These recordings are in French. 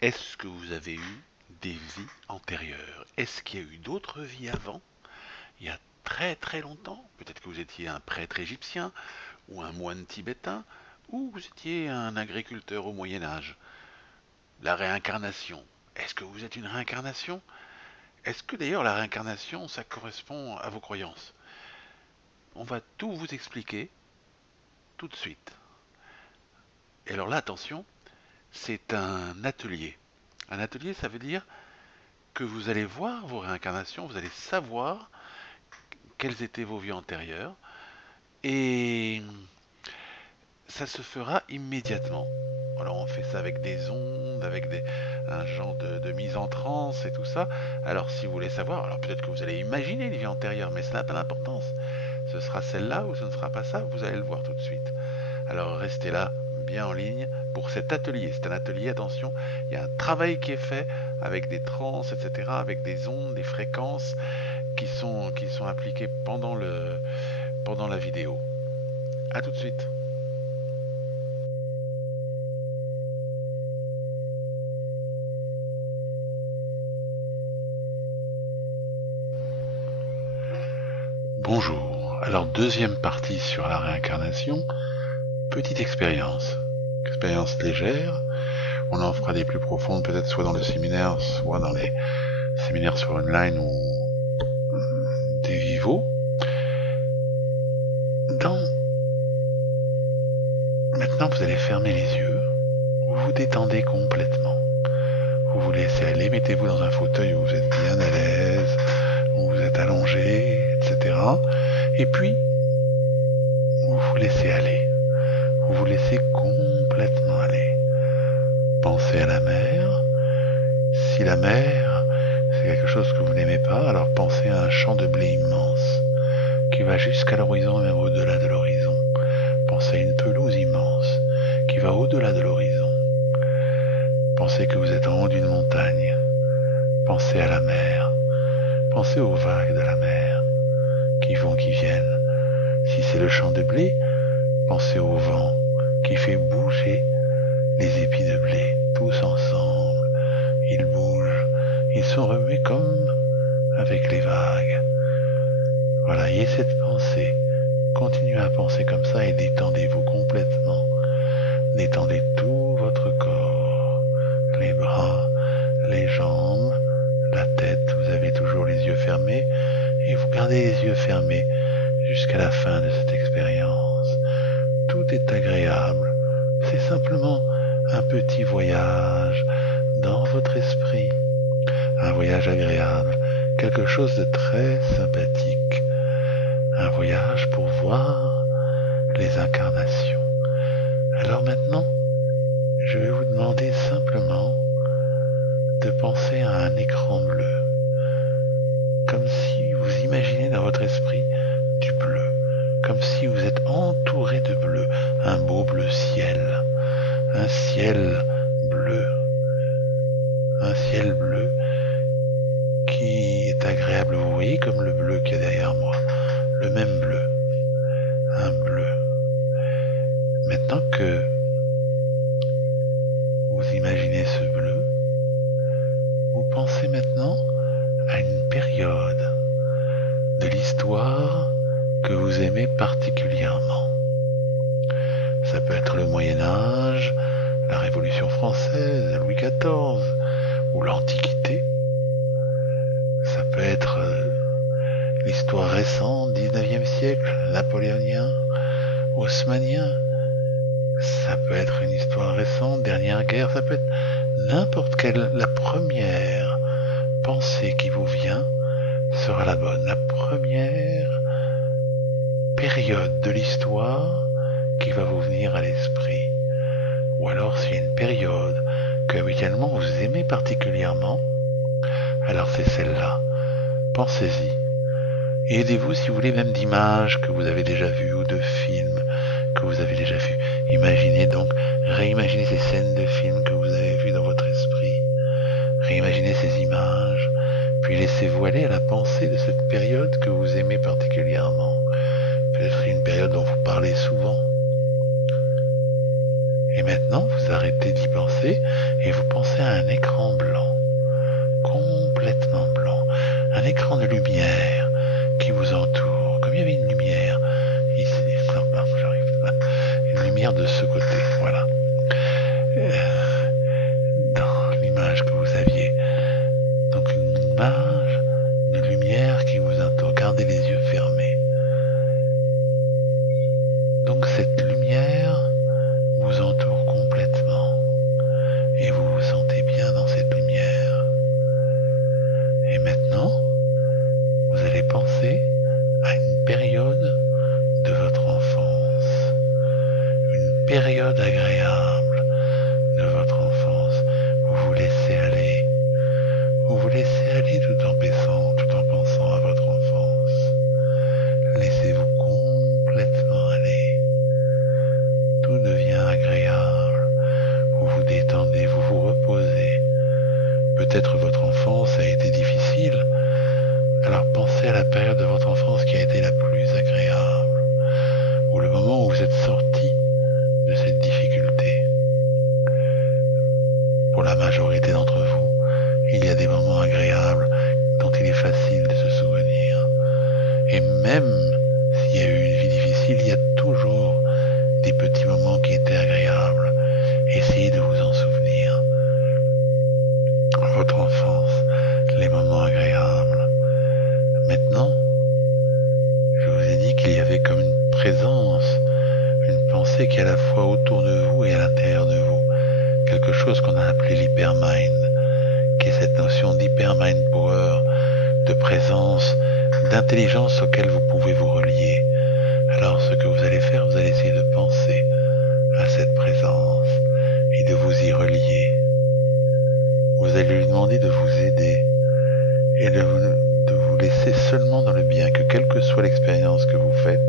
Est-ce que vous avez eu des vies antérieures? Est-ce qu'il y a eu d'autres vies avant? Il y a très très longtemps? Peut-être que vous étiez un prêtre égyptien, ou un moine tibétain, ou vous étiez un agriculteur au Moyen Âge. La réincarnation. Est-ce que vous êtes une réincarnation? Est-ce que d'ailleurs la réincarnation, ça correspond à vos croyances? On va tout vous expliquer tout de suite. Et alors là, attention, c'est un atelier. Un atelier, ça veut dire que vous allez voir vos réincarnations, vous allez savoir quelles étaient vos vies antérieures, et ça se fera immédiatement. Alors on fait ça avec des ondes, avec un genre de mise en transe et tout ça. Alors si vous voulez savoir, alors peut-être que vous allez imaginer une vie antérieure, mais ça n'a pas d'importance. Ce sera celle-là ou ce ne sera pas ça, vous allez le voir tout de suite. Alors restez là, bien en ligne, pour cet atelier. C'est un atelier, attention, il y a un travail qui est fait avec des trans, etc., avec des ondes, des fréquences qui sont appliquées pendant la vidéo. A tout de suite. Bonjour. Alors deuxième partie sur la réincarnation, petite expérience. Expérience légère. On en fera des plus profondes peut-être soit dans le séminaire, soit dans les séminaires sur online ou des vivos. Maintenant vous allez fermer les yeux, vous vous détendez complètement. Vous vous laissez aller, mettez-vous dans un fauteuil où vous êtes bien à l'aise, où vous êtes allongé, etc. Et puis, vous vous laissez aller. Vous vous laissez complètement aller. Pensez à la mer. Si la mer, c'est quelque chose que vous n'aimez pas, alors pensez à un champ de blé immense qui va jusqu'à l'horizon et même au-delà de l'horizon. Pensez à une pelouse immense qui va au-delà de l'horizon. Pensez que vous êtes en haut d'une montagne. Pensez à la mer. Pensez aux vagues de la mer qui vont, qui viennent. Si c'est le champ de blé, pensez au vent qui fait bouger les épis de blé, tous ensemble. Ils bougent, ils sont remués comme avec les vagues. Voilà, ayez cette pensée. Continuez à penser comme ça et détendez-vous complètement. Détendez tout votre corps, les bras, les jambes, la tête. Vous avez toujours les yeux fermés et vous gardez les yeux fermés jusqu'à la fin de cette expérience. Tout est agréable. C'est simplement un petit voyage dans votre esprit. Un voyage agréable, quelque chose de très sympathique. Un voyage pour voir les incarnations. Alors maintenant, je vais vous demander simplement de penser à un écran bleu, comme si vous imaginez dans votre esprit du bleu, comme si vous êtes entouré de bleu, un beau bleu ciel, un ciel bleu, un ciel bleu qui est agréable, vous voyez comme le bleu qu'il y a derrière moi, le même bleu, un bleu. Maintenant que vous imaginez ce bleu, vous pensez maintenant à une période de l'histoire que vous aimez particulièrement. Ça peut être le Moyen Âge, la Révolution française, Louis XIV, ou l'Antiquité. Ça peut être l'histoire récente, 19e siècle, napoléonien, haussmannien. Ça peut être une histoire récente, dernière guerre, ça peut être n'importe quelle. La première pensée qui vous vient sera la bonne. La première période de l'histoire qui va vous venir à l'esprit. Ou alors s'il y a une période que habituellement vous aimez particulièrement, alors c'est celle-là. Pensez-y. Et aidez-vous si vous voulez même d'images que vous avez déjà vues ou de films que vous avez déjà vus. Imaginez donc, réimaginez ces scènes de films que vous avez vues dans votre esprit. Réimaginez ces images, puis laissez-vous aller à la pensée de cette période que vous aimez particulièrement. Peut-être une période dont vous parlez souvent. Et maintenant, vous arrêtez d'y penser et vous pensez à un écran blanc, complètement blanc, un écran de lumière qui vous entoure, comme il y avait une lumière ici, non, j'arrive pas, une lumière de ce côté, voilà. Dans l'image que vous aviez, donc une image de lumière qui vous entoure, gardez les yeux fermés. Donc cette lumière vous entoure complètement et vous vous sentez bien dans cette lumière. Et maintenant, vous allez penser à une période de votre enfance, une période agréable de votre enfance. Vous vous laissez aller tout en pensant à votre enfance. Laissez-vous complètement aller. Tout devient agréable. Vous vous détendez, vous vous reposez. Peut-être votre enfance a été difficile. Alors pensez à la période de votre enfance qui a été la plus agréable, ou le moment où vous êtes sorti de cette difficulté. Pour la majorité d'entre vous, il y a des moments agréables dont il est facile de se souvenir. Et même s'il y a eu une vie difficile, il y a toujours des petits moments qui étaient agréables. Essayez de vous en souvenir. Votre enfance, les moments agréables. Maintenant, je vous ai dit qu'il y avait comme une présence, une pensée qui est à la fois autour de vous et à l'intérieur de vous. Quelque chose qu'on a appelé l'hypermind, qui est cette notion d'hypermind power, de présence, d'intelligence auquel vous pouvez vous relier. Alors ce que vous allez faire, vous allez essayer de penser à cette présence et de vous y relier. Vous allez lui demander de vous aider et de vous laisser seulement dans le bien, que quelle que soit l'expérience que vous faites,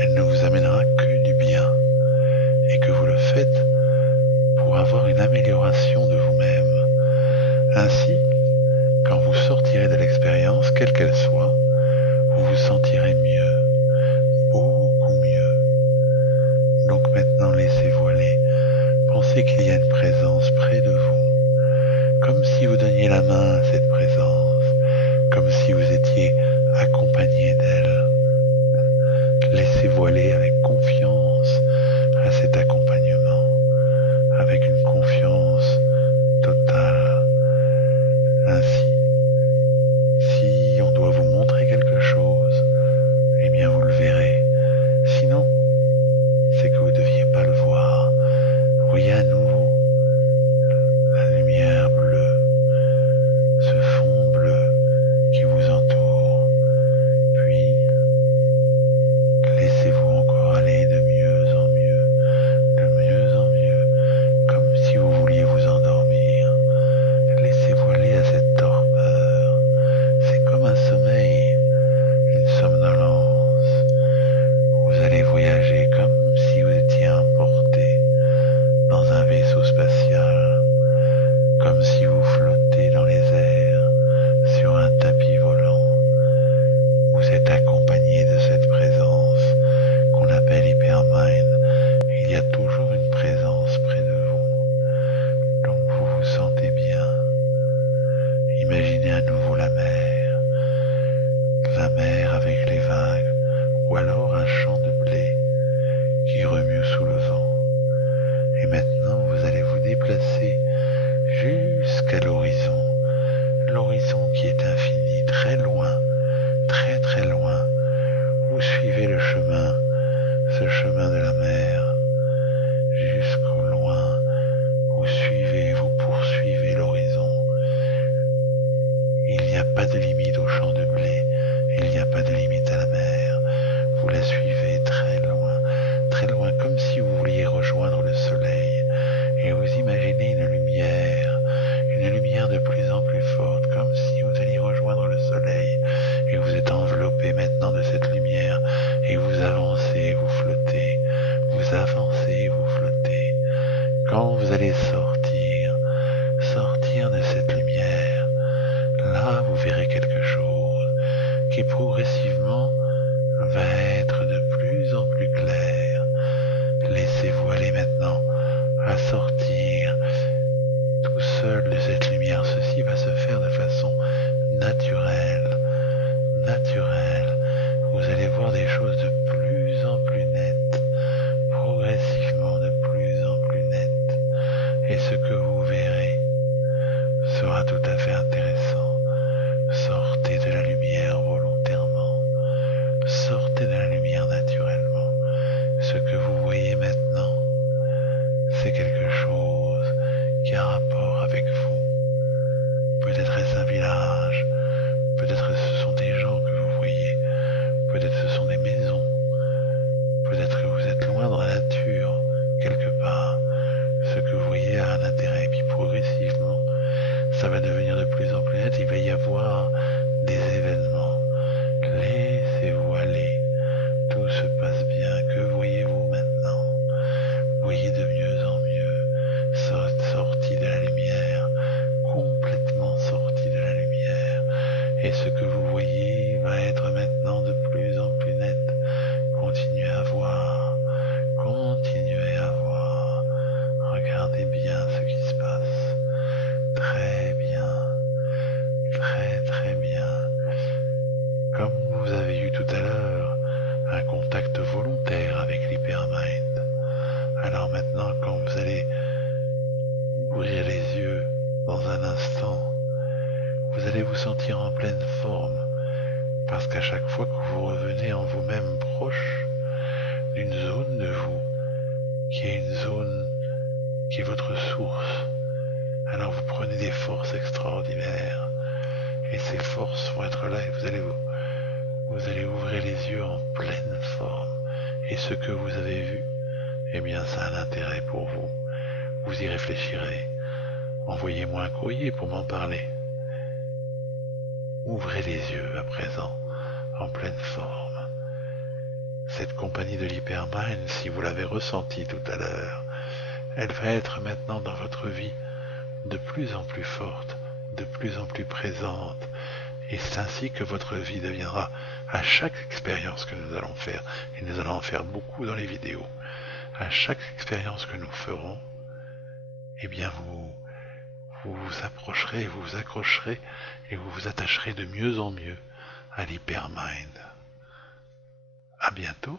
elle ne vous amènera que du bien et que vous le faites pour avoir une amélioration de vous-même. Ainsi, quand vous sortirez de l'expérience, quelle qu'elle soit, vous vous sentirez mieux, beaucoup mieux. Donc maintenant, laissez-vous aller. Pensez qu'il y a une présence près de vous, comme si vous donniez la main à cette présence, comme si vous étiez accompagné d'elle. Laissez-vous aller avec confiance à cet accompagnement, avec une confiance totale. Ainsi, si on doit vous montrer quelque chose, eh bien vous le verrez. Sinon, c'est que vous ne deviez pas le voir. Voyez à nouveau la lumière bleue, ce fond bleu qui vous entoure. Puis, laissez-vous encore aller de mieux en mieux, comme si vous vouliez vous endormir. Laissez-vous aller à cette torpeur. C'est comme un sommeil, une somnolence. Vous allez voyager comme si vous étiez emporté dans un vaisseau spatial, comme si vous flottez dans les airs sur un tapis volant. Vous êtes accompagné de cette présence qu'on appelle Hypermind. Il y a toujours une présence près de vous. Donc vous vous sentez bien. Imaginez à nouveau la mer avec les vagues, ou alors un champ de blé qui remue sous le vent. Et maintenant, vous allez vous déplacer jusqu'à l'horizon qui est infini, très loin, très très loin. Vous suivez le chemin, ce chemin de la mer, jusqu'au loin. Vous poursuivez l'horizon. Il n'y a pas de limite au champ de blé, il n'y a pas de limite à la mer. Vous la suivez très loin, comme si vous vouliez rejoindre le soleil. Et vous imaginez une lumière de plus en plus forte, comme si vous alliez rejoindre le soleil. Et vous êtes enveloppé maintenant de cette lumière, et vous avancez, vous flottez, vous avancez, vous flottez. Quand vous allez sortir de cette lumière, là vous verrez quelque chose qui progressivement va être de plus en plus clair. Laissez-vous aller maintenant ce que vous verrez sera tout à fait intéressant. Sortez de la lumière volontairement. Sortez de la lumière naturellement. Ce que vous voyez maintenant, c'est quelque chose qui a un rapport avec vous. Peut-être est-ce un village, peut-être ce sont des gens que vous voyez, peut-être ce sont des maisons, peut-être que vous êtes loin dans la nature, quelque part. Ce que vous voyez a un intérêt, et puis progressivement, ça va devenir de plus en plus net, il va y avoir des événements. Laissez-vous aller, tout se passe bien. Que voyez-vous maintenant? Voyez de mieux en mieux, sorti de la lumière, complètement sorti de la lumière. Et ce que vous voyez va être maintenant de plus en plus net. Continuez à voir, continuez à voir. Regardez bien ce qui se passe. Très bien, très très bien. Comme vous avez eu tout à l'heure un contact volontaire avec l'hypermind, alors maintenant quand vous allez ouvrir les yeux dans un instant, vous allez vous sentir en pleine forme, parce qu'à chaque fois que vous revenez en vous-même proche d'une zone de vous, qui est une zone qui est votre source, alors vous prenez des forces extraordinaires, et ces forces vont être là, et vous allez ouvrir les yeux en pleine forme, et ce que vous avez vu, eh bien ça a un intérêt pour vous. Vous y réfléchirez. Envoyez-moi un courrier pour m'en parler. Ouvrez les yeux à présent, en pleine forme. Cette compagnie de l'Hypermind, si vous l'avez ressenti tout à l'heure, elle va être maintenant dans votre vie de plus en plus forte, de plus en plus présente. Et c'est ainsi que votre vie deviendra, à chaque expérience que nous allons faire, et nous allons en faire beaucoup dans les vidéos, à chaque expérience que nous ferons, eh bien vous vous approcherez, vous vous accrocherez et vous vous attacherez de mieux en mieux à l'Hypermind. À bientôt.